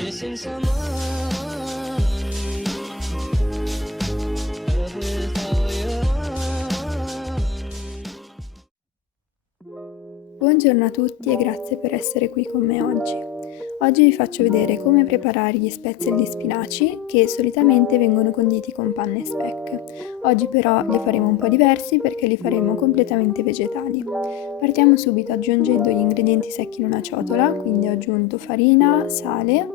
missing someone without you. Buongiorno a tutti e grazie per essere qui con me oggi. Oggi vi faccio vedere come preparare gli spezie e gli spinaci che solitamente vengono conditi con panna e speck. Oggi però li faremo un po' diversi perché li faremo completamente vegetali. Partiamo subito aggiungendo gli ingredienti secchi in una ciotola, quindi ho aggiunto farina, sale,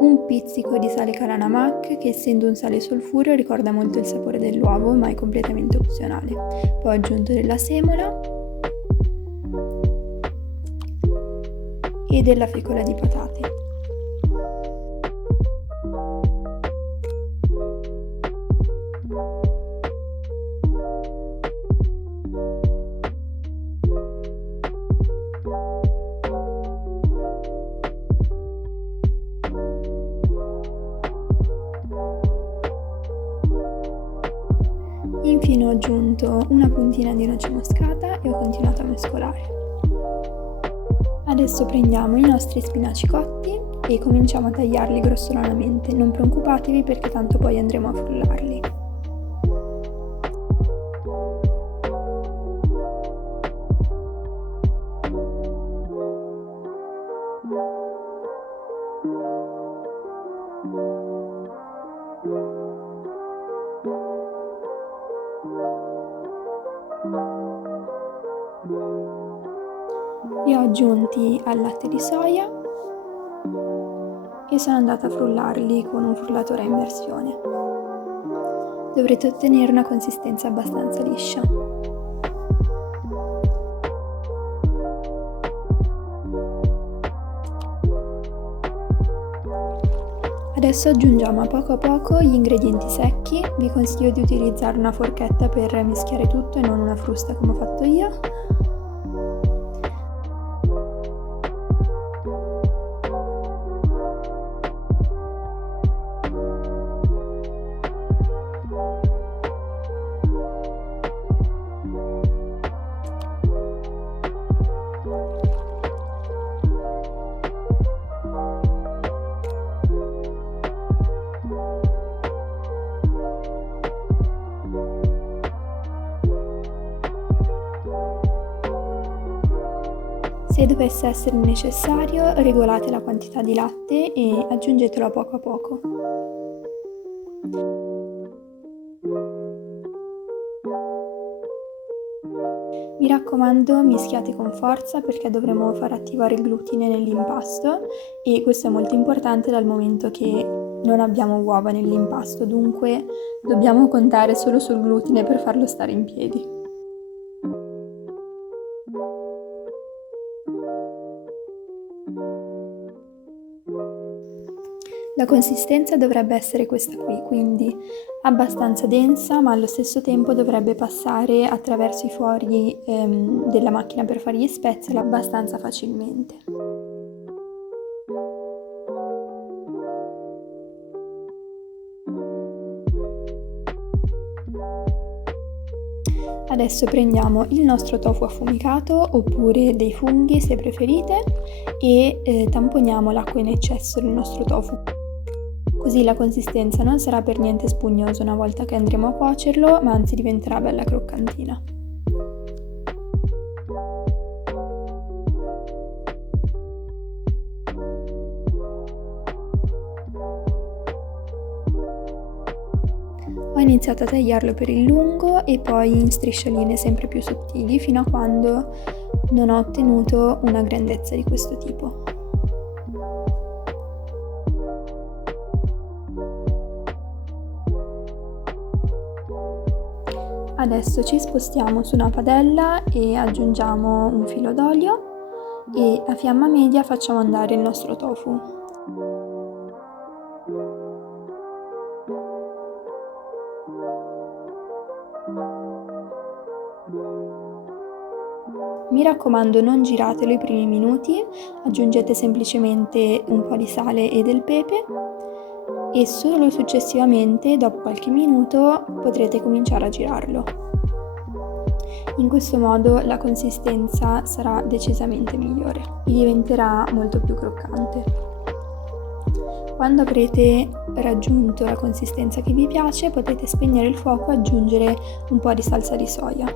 un pizzico di sale Kara-Namak che essendo un sale solfureo ricorda molto il sapore dell'uovo ma è completamente opzionale. Poi ho aggiunto della semola e della fecola di patate. Infine ho aggiunto una puntina di noce moscata e ho continuato a mescolare. Adesso prendiamo i nostri spinaci cotti e cominciamo a tagliarli grossolanamente, non preoccupatevi perché tanto poi andremo a frullarli. Li ho aggiunti al latte di soia e sono andata a frullarli con un frullatore a immersione. Dovrete ottenere una consistenza abbastanza liscia. Adesso aggiungiamo a poco gli ingredienti secchi. Vi consiglio di utilizzare una forchetta per mischiare tutto e non una frusta come ho fatto io. Se dovesse essere necessario, regolate la quantità di latte e aggiungetelo a poco. Mi raccomando, mischiate con forza perché dovremo far attivare il glutine nell'impasto e questo è molto importante dal momento che non abbiamo uova nell'impasto, dunque dobbiamo contare solo sul glutine per farlo stare in piedi. La consistenza dovrebbe essere questa qui, quindi abbastanza densa, ma allo stesso tempo dovrebbe passare attraverso i fori della macchina per fare gli spezzoli abbastanza facilmente. Adesso prendiamo il nostro tofu affumicato oppure dei funghi se preferite e tamponiamo l'acqua in eccesso del nostro tofu. Così la consistenza non sarà per niente spugnosa una volta che andremo a cuocerlo, ma anzi diventerà bella croccantina. Ho iniziato a tagliarlo per il lungo e poi in striscioline sempre più sottili fino a quando non ho ottenuto una grandezza di questo tipo. Adesso ci spostiamo su una padella e aggiungiamo un filo d'olio e a fiamma media facciamo andare il nostro tofu. Mi raccomando, non giratelo i primi minuti, aggiungete semplicemente un po' di sale e del pepe e solo successivamente, dopo qualche minuto, potrete cominciare a girarlo. In questo modo la consistenza sarà decisamente migliore e diventerà molto più croccante. Quando avrete raggiunto la consistenza che vi piace, potete spegnere il fuoco e aggiungere un po' di salsa di soia.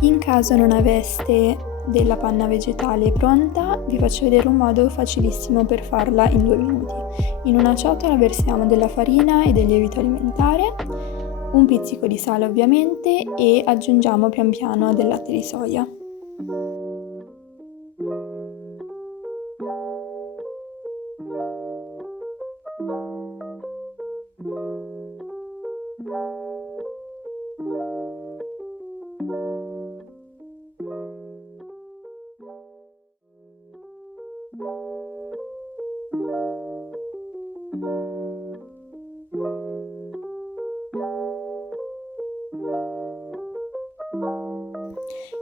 In caso non aveste della panna vegetale pronta, vi faccio vedere un modo facilissimo per farla in 2 minuti. In una ciotola versiamo della farina e del lievito alimentare, un pizzico di sale ovviamente e aggiungiamo pian piano del latte di soia.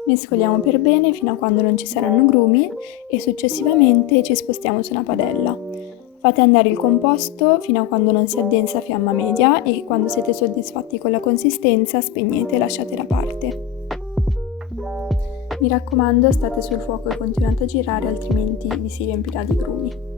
Mescoliamo per bene fino a quando non ci saranno grumi e successivamente ci spostiamo su una padella. Fate andare il composto fino a quando non si addensa a fiamma media e quando siete soddisfatti con la consistenza spegnete e lasciate da parte. Mi raccomando, state sul fuoco e continuate a girare, altrimenti vi si riempirà di grumi.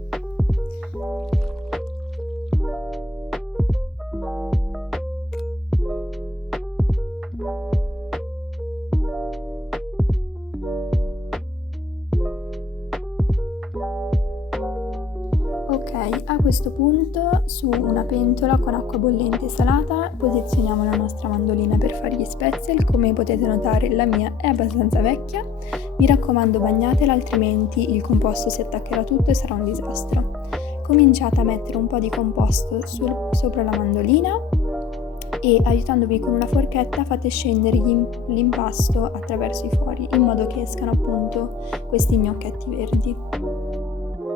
Ok, a questo punto su una pentola con acqua bollente e salata posizioniamo la nostra mandolina per fare gli spetzel. Come potete notare la mia è abbastanza vecchia, mi raccomando bagnatela altrimenti il composto si attaccherà tutto e sarà un disastro. Cominciate a mettere un po' di composto sopra la mandolina e aiutandovi con una forchetta fate scendere l'impasto attraverso i fori in modo che escano appunto questi gnocchetti verdi.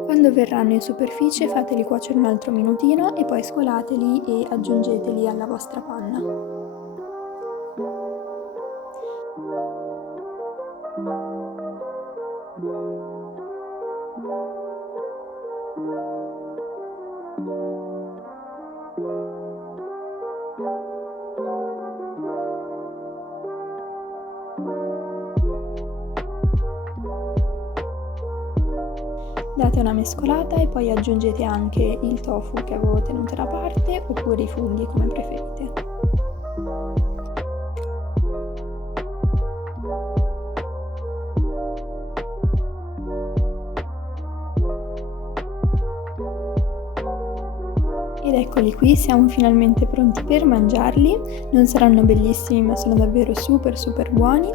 Quando verranno in superficie fateli cuocere un altro minutino e poi scolateli e aggiungeteli alla vostra panna. Date una mescolata e poi aggiungete anche il tofu che avevo tenuto da parte oppure i funghi come preferite. Ed eccoli qui, siamo finalmente pronti per mangiarli. Non saranno bellissimi ma sono davvero super buoni.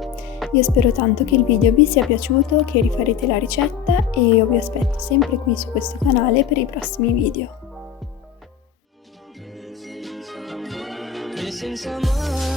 Io spero tanto che il video vi sia piaciuto, che rifarete la ricetta e io vi aspetto sempre qui su questo canale per i prossimi video. Missing someone